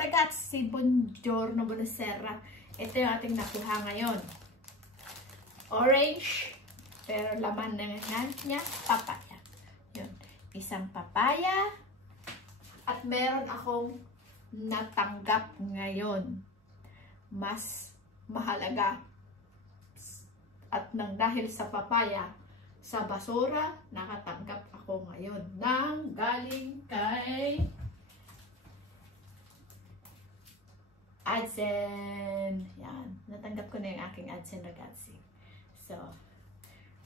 ragazzi, buongiorno, buonasera. Ito yung ating nakuha ngayon. Orange, pero laman na niya, papaya. Yun, isang papaya. At meron akong natanggap ngayon. Mas mahalaga. At nang dahil sa papaya, sa basura, nakatanggap ako ngayon ng galing kay AdSense. Yan. Natanggap ko na yung aking AdSense ragazzi. So,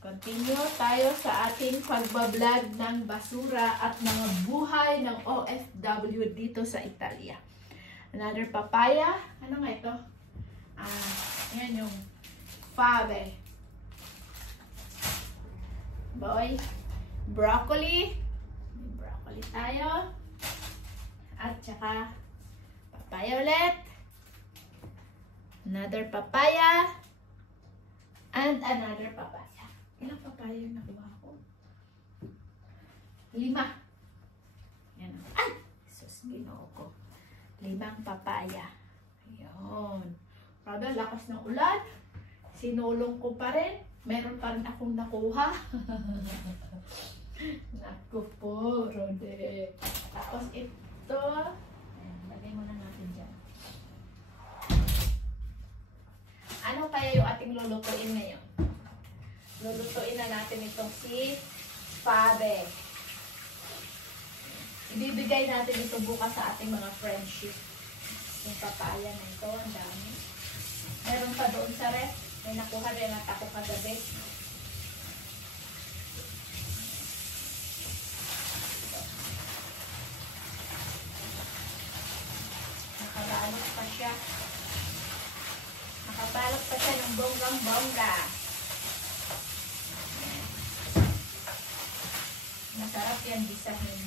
continue tayo sa ating pagbablog ng basura at mga buhay ng OFW dito sa Italia. Another papaya. Ano nga ito? Yan yung fave. Boy. Broccoli. May broccoli tayo. At saka papaya ulit. Another papaya. And another papaya. Ilang papaya yung nakuha ko? 5. Yan. Ay! Sus, ginoo ko. 5 papaya. Ayun. Grabe, lakas ng ulan. Sinulong ko pa rin. Meron pa rin akong nakuha. Naku po, Rode. Tapos ito. Ayan, lagay mo na natin dyan. Ano kaya yung ating lulutuin ngayon? Lulutuin na natin itong si Fave. Ibibigay natin ito bukas sa ating mga friendship. Yung papaya na ito, ang dami. Meron pa doon sa ref. May nakuha rin at ako kagabi. Nakabalot pa siya. Nakabalot pa siya ng bonggang-bongga. Masarap yan bisahin.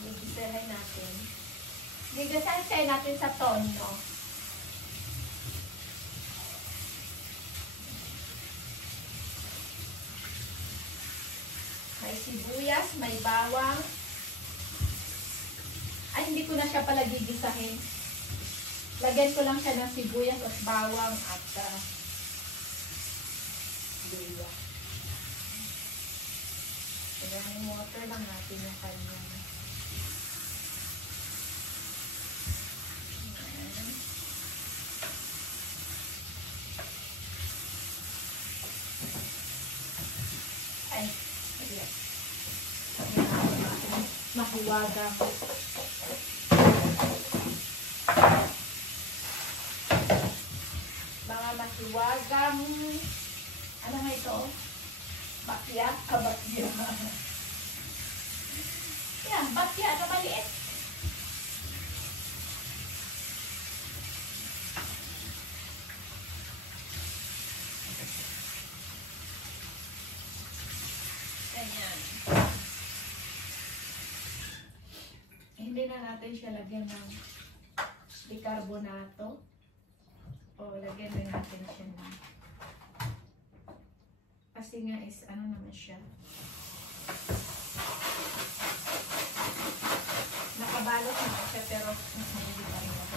Gigisahin natin. Gigisahin natin sa tono. May sibuyas, may bawang. Ay, hindi ko na siya pala gigisahin. Lagyan ko lang siya ng sibuyas at bawang at luya. Kailangan water lang natin yung kanyang. Ay, mahiwagang. Mga mahiwagang, ano nga ito? Bakya? Kabakya. Yan, bakya na maliit. Ganyan. Hindi na natin siya lagyan ng bicarbonato. O lagyan na natin siya ng, kasi nga is ano naman siya, nakabalot naman siya pero hindi pa rin ako.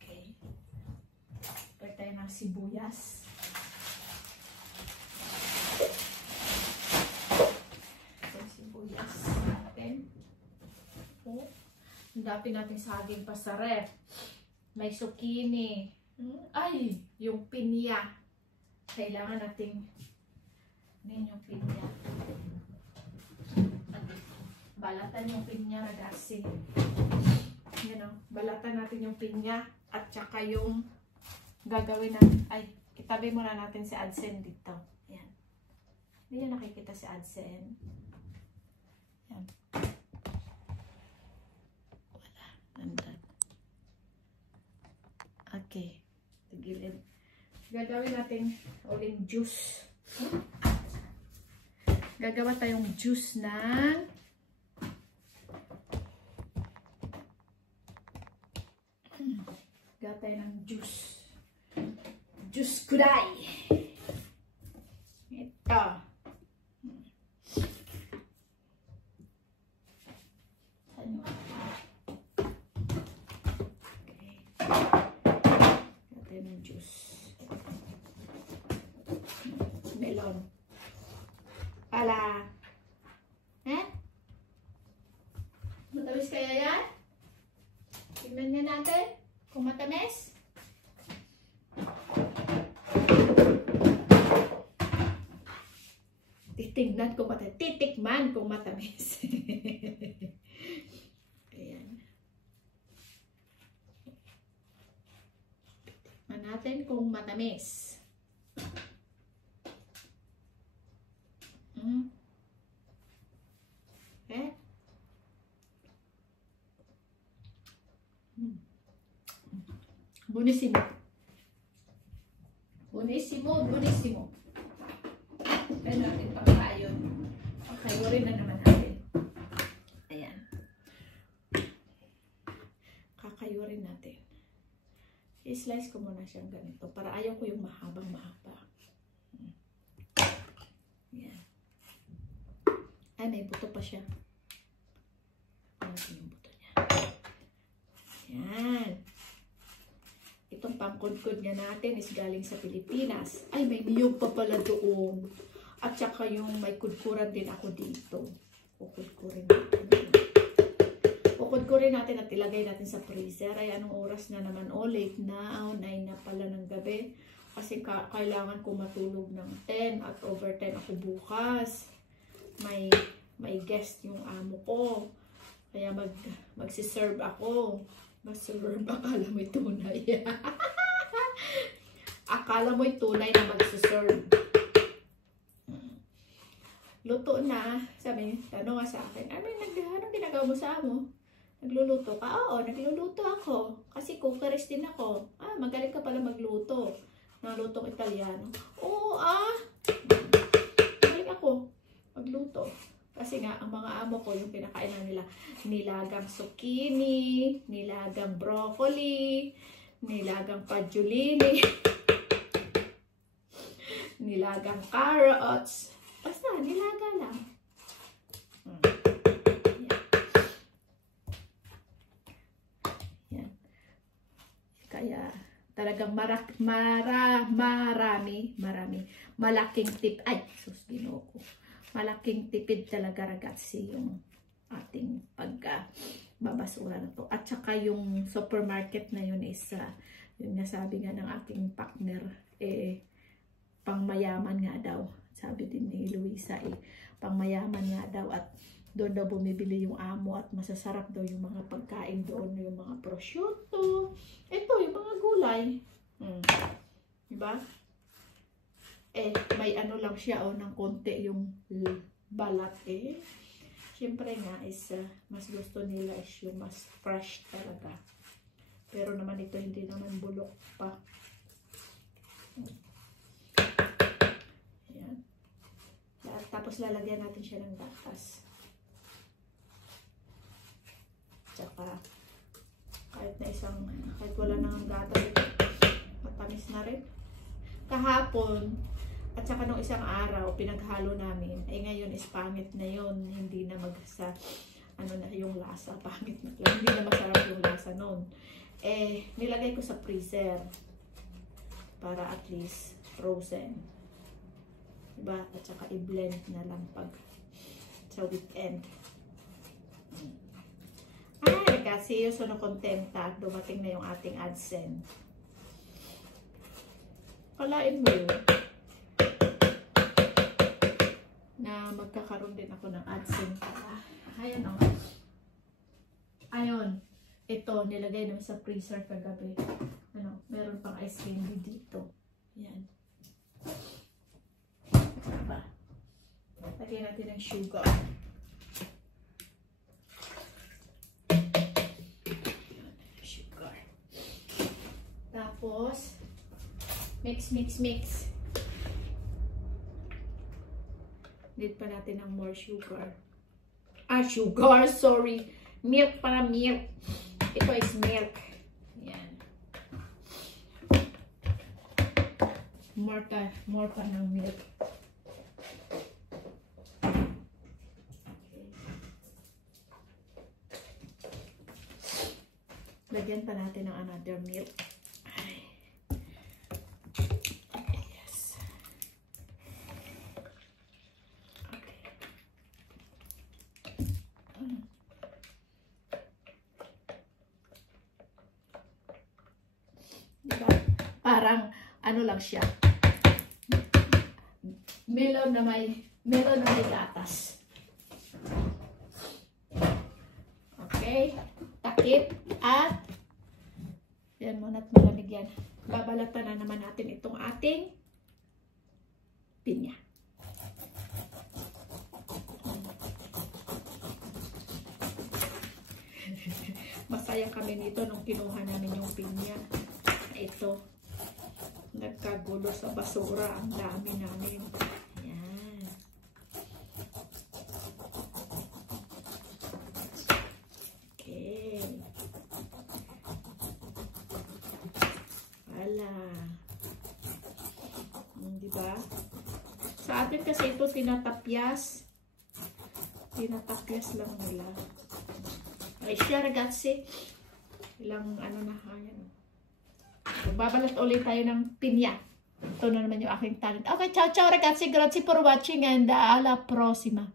Okay. Pwede tayo ng sibuyas. Sibuyas natin. Dati natin saging pa sa ref. May zucchini. Ay, yung pinya. Kailangan nating yung pinya. Balatan yung pinya, ragazzi. Yan o. Balatan natin yung pinya. At saka yung gagawin natin. Ay, itabi muna natin si AdSense dito. Yan. Hindi nyo nakikita si AdSense. Yan. Nandun. Okay. Tigilid. Gagawin natin uling juice. Gagawa tayong juice ng Gatay ng juice. Juice kulay. Ito. Ano? Okay. Gatay ng juice. Melon. Pala. Matamis kaya yan? Tignan nga natin kung matamis. Titignan kung matamis. Titikman kung matamis. Ayan. Titikman natin kung matamis. Okay. Bunisimo. Bunisimo, bunisimo. Kaya natin pangkayon. Pakayurin na naman natin. Ayan. Kakayurin natin. I-slice ko muna siyang ganito para ayaw ko yung mahabang mahaba. Ayan. Ay, may buto pa siya. Ano yung buto niya? Ayan. Itong pangkudkod nga natin is galing sa Pilipinas. Ay, may niyog pa pala doon. At saka yung may kudkuran din ako dito. Kukudkurin natin. Kukudkurin natin at ilagay natin sa freezer. Ay, anong oras na naman? Oh, late na. 9 na pala ng gabi. Kasi kailangan ko matulog ng 10 at over 10 ako bukas. May guest yung amo ko. Kaya magsiserve ako. Mag-serve, akala mo'y tunay. Akala mo'y tunay na mag-serve. Luto na. Sabi, tanong nga sa akin, anong ginagawa mo sa amo? Nagluluto ka? Oo, nagluluto ako. Kasi cookerist din ako. Magaling ka pala magluto. Nalutong Italiano. Oo, magaling ako magluto. Kasi nga, ang mga amo ko, yung pinakainan nila, nilagang zucchini, nilagang broccoli, nilagang fagiolini, nilagang carrots. Basta, nilaga lang. Yan. Kaya, talagang marami. Malaking tip. Ay, sus, ginoo ko. Malaking tipid talaga ragazzi yung ating pagbabasura na to. At saka yung supermarket na yun is, yung nasabi nga ng aking partner, pangmayaman nga daw. Sabi din ni Luisa, pangmayaman nga daw. At doon daw bumibili yung amo at masasarap daw yung mga pagkain doon. Yung mga prosciutto. Ito, yung mga gulay. Diba? May ano lang siya ng konti yung balat Siyempre nga is mas gusto nila is yung mas fresh talaga. Pero naman ito hindi naman bulok pa. Ayan. Tapos lalagyan natin siya ng gatas. Tsaka kahit wala nang gatas ito, matamis na rin. Kahapon at saka nung isang araw, pinaghalo namin. Ngayon is pangit na yon, hindi na yung lasa, pangit na lang. Hindi na masarap yung lasa nun. Nilagay ko sa freezer para at least frozen. Diba? At saka i-blend na lang pag sa weekend. Kasi yung sono kontenta, dumating na yung ating AdSense. Kalain mo yun na magkakaroon din ako ng AdSense. Ayan o. Ayun. Ito, nilagay naman sa freezer kagabi. Meron pang ice candy dito. Ayan. Diba? Lagyan natin ng sugar. Sugar. Tapos, mix. Need pa natin ng more sugar. Sugar, sorry. Milk para milk. Ito is milk. Yan. more pa ng milk. Lagyan pa natin ng another milk. Ay. Yes. Okay. Diba? Parang ano lang siya. Melon na may gatas. Okay. Takip at yan muna at malamig yan. Babalatan na naman natin itong ating pinya. Masaya kami nito nung kinuha namin yung pinya. Ito. Nagkagulo sa basura. Ang dami namin. Yan. Okay. Wala. Diba? Sa atin kasi ito tinatapyas. Tinatapyas lang nila. Ay siya ragazzi. Ilang ano na. Ayan. Babalat ulit tayo ng pinya. Ito na naman yung aking talent. Okay, ciao ciao ragazzi. Grazie for watching and alla prossima.